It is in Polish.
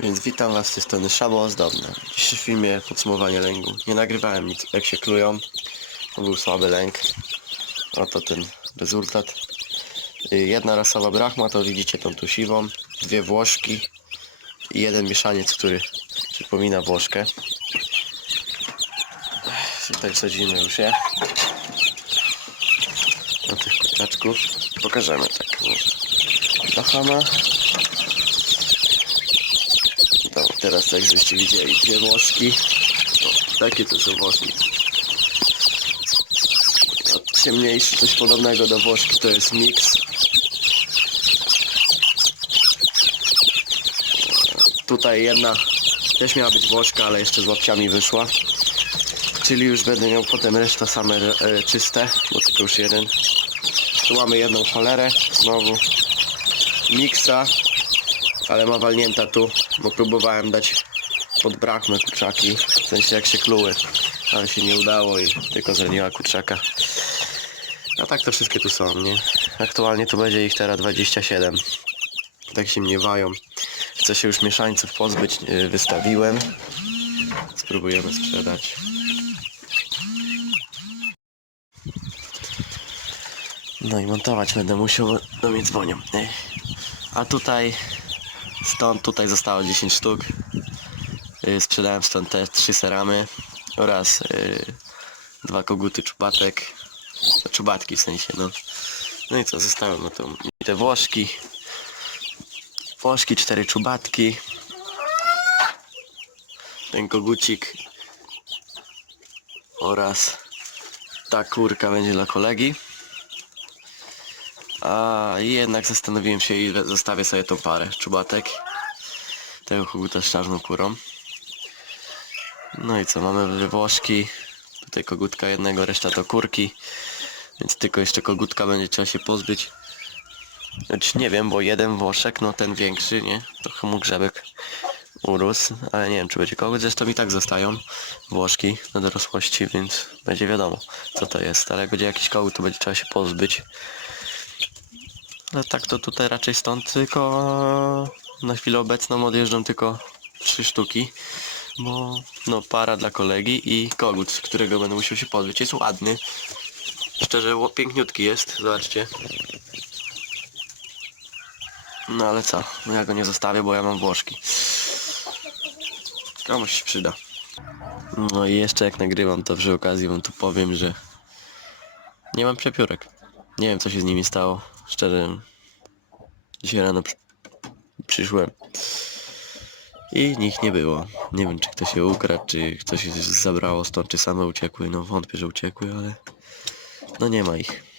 Więc witam Was z tej strony Szabo Ozdobne. W dzisiejszym filmie podsumowanie lęgu. Nie nagrywałem nic jak się klują. To był słaby lęk. Oto ten rezultat. Y, Jedna rasowa brachma, to widzicie tą tu siwą. Dwie włoszki. I jeden mieszaniec, który przypomina włoszkę. Tutaj wsadzimy już je. Do tych kurczaczków. Pokażemy tak. może. No, teraz tak żeście widzieli dwie włoszki. O, takie to są włoszki. A ciemniejszy, coś podobnego do włoszki to jest mix. Tutaj jedna też miała być włoszka, ale jeszcze z łapciami wyszła. Czyli już będę miał potem resztę same e, czyste, bo tylko już jeden. Tu mamy jedną cholerę, znowu miksa, ale ma walnięta tu, bo próbowałem dać pod brachmę kurczaki, w sensie jak się kluły, ale się nie udało i tylko zraniła kurczaka. A tak to wszystkie tu są, nie? Aktualnie to będzie ich teraz 27. Tak się mniewają. Chcę się już mieszańców pozbyć, yy, wystawiłem. Spróbujemy sprzedać. No i montować będę musiał, do mnie dzwonią. A tutaj, stąd tutaj zostało 10 sztuk. Yy, Sprzedałem stąd te trzy seramy oraz yy, dwa koguty czubatek. No, Czubatki w sensie, no. No i co, zostałem no to te włoszki. Włoszki, cztery czubatki. Ten kogucik. Oraz ta kurka będzie dla kolegi. A jednak zastanowiłem się i zostawię sobie tą parę czubatek. Tego koguta z czarną kurą. No i co, mamy włoszki. Tutaj kogutka jednego, reszta to kurki. Więc tylko jeszcze kogutka będzie trzeba się pozbyć. Choć nie wiem, bo jeden włoszek, no ten większy, nie? Trochę mu grzebek urósł, ale nie wiem czy będzie kogut. Zresztą i tak zostają włoszki na dorosłości, więc będzie wiadomo co to jest. Ale jak będzie jakiś kogut, to będzie trzeba się pozbyć. No tak to tutaj raczej stąd tylko na chwilę obecną odjeżdżam tylko trzy sztuki. Bo no para dla kolegi i kogut, którego będę musiał się pozbyć. Jest ładny. Szczerze piękniutki jest, zobaczcie. No ale co, no ja go nie zostawię, bo ja mam włoszki. Komuś się przyda. No i jeszcze jak nagrywam to przy okazji wam tu powiem, że nie mam przepiórek. Nie wiem co się z nimi stało. Szczerze. Dzisiaj rano przy... przyszłem i nich nie było. Nie wiem czy ktoś się ukradł, czy ktoś się zabrało stąd, czy same uciekły. No wątpię, że uciekły, ale no nie ma ich.